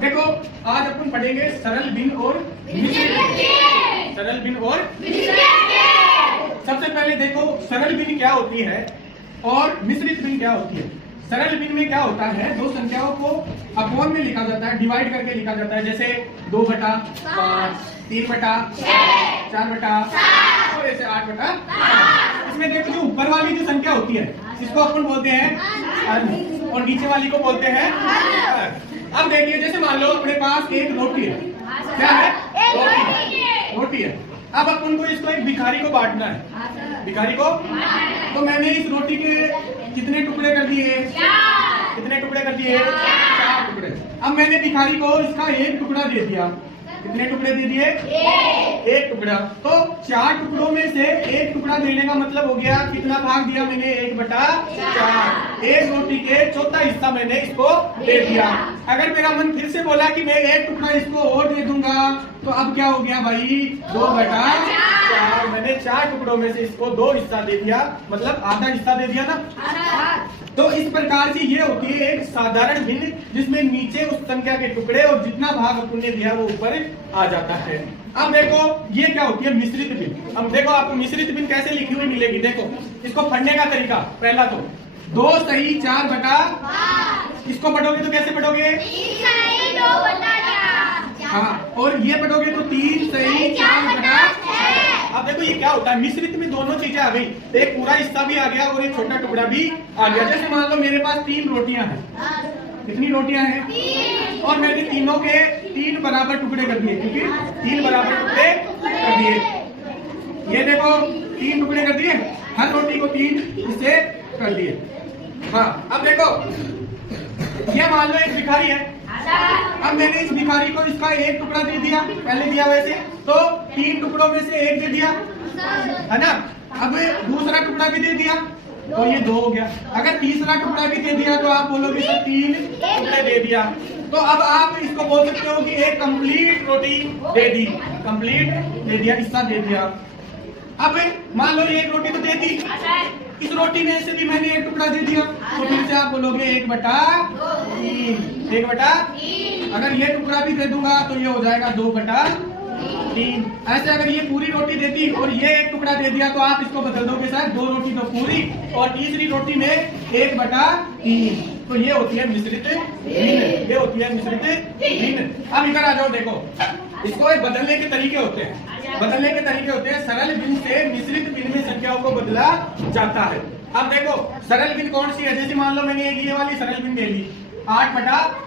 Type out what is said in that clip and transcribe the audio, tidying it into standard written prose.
देखो आज अपन पढ़ेंगे सरल भिन्न और मिश्रित भिन्न। सरल भिन्न और सबसे पहले देखो सरल भिन्न क्या होती है और मिश्रित भिन्न क्या होती है। सरल भिन्न में क्या होता है, दो संख्याओं को अपवन में लिखा जाता है, डिवाइड करके लिखा जाता है, जैसे 2/5, 3/6, 4/7 और ऐसे 8/5। इसमें देखो जो ऊपर वाली जो संख्या होती है इसको अपन बोलते हैं और नीचे वाली को बोलते हैं। अब देखिए जैसे मान लो अपने पास एक रोटी है, क्या है, रोटी है। अब अपन को इसको एक भिखारी को बांटना है, भिखारी को। तो मैंने इस रोटी के कितने टुकड़े कर दिए, कितने टुकड़े कर दिए, 4 टुकड़े। अब मैंने भिखारी को इसका एक टुकड़ा दे दिया, कितने टुकड़े दे दिए, एक टुकड़ा। तो 4 टुकड़ों में से एक टुकड़ा देने का मतलब हो गया कितना भाग दिया मैंने, 1/4। एक रोटी के चौथा हिस्सा मैंने इसको दे दिया। अगर मेरा मन फिर से बोला कि मैं एक टुकड़ा इसको और दे दूंगा तो अब क्या हो गया भाई, 2/4। मैंने 4 टुकड़ों में से इसको 2 हिस्सा दे दिया, मतलब आधा हिस्सा दे दिया ना। तो इस प्रकार से ये होती है एक साधारण भिन्न, जिसमें नीचे उस संख्या के टुकड़े और जितना भाग अपन ने दिया वो ऊपर आ जाता है। अब देखो ये क्या होती है, मिश्रित भिन्न। अब देखो आपको मिश्रित भिन्न कैसे लिखी हुई मिलेगी, देखो इसको पढ़ने का तरीका। पहला तो 2 सही 4/5, इसको पढ़ोगे तो कैसे पढ़ोगे, हाँ, और ये पढ़ोगे तो 3 सही 4/6। अब देखो ये क्या होता है, मिश्रित में दोनों चीजें आ गई, एक पूरा हिस्सा भी आ गया और एक छोटा टुकड़ा भी आ गया। जैसे मान लो मेरे पास 3 रोटियां हैं, कितनी रोटियां हैं, और मैंने तीनों के 3 बराबर टुकड़े कर दिए, क्योंकि 3 बराबर टुकड़े कर दिए। ये देखो 3 टुकड़े कर दिए, हर रोटी को 3 हिस्से कर दिए। हाँ, अब देखो ये मान लो एक भिखारी है। अब मैंने इस भिखारी को इसका एक टुकड़ा दे दिया, पहले दिया वैसे, तो 3 टुकड़ों में से एक दे दिया, है ना। अब दूसरा टुकड़ा भी दे दिया तो ये 2 हो गया। अगर तीसरा टुकड़ा भी दे दिया तो आप बोलोगे सर 3 टुकड़े दे दिया। तो अब आप इसको बोल सकते हो कि एक कंप्लीट रोटी दे दी, कंप्लीट दे दिया, हिस्सा दे दिया। अब मान लो एक रोटी तो दे दी, इस रोटी में से भी मैंने एक टुकड़ा दे दिया, तो फिर से आप बोलोगे 1/3, 1/3। अगर ये टुकड़ा भी दे दूंगा तो ये हो जाएगा 2/3। ऐसे अगर ये पूरी रोटी देती और ये एक टुकड़ा दे दिया तो आप इसको बदल दोगे सर, 2 रोटी तो पूरी और तीसरी रोटी में 1/3। तो ये होती है मिश्रित भिन्न, ये होती है मिश्रित भिन्न। अब इधर आ जाओ, देखो इसको बदलने के तरीके होते हैं, बदलने के तरीके होते हैं। सरल भिन्न से मिश्रित भिन्न में संख्याओं को बदला जाता है। अब देखो सरल भिन्न कौन सी है, जैसे मान लो मैंने ये वाली सरल भिन्न ले ली 8/5।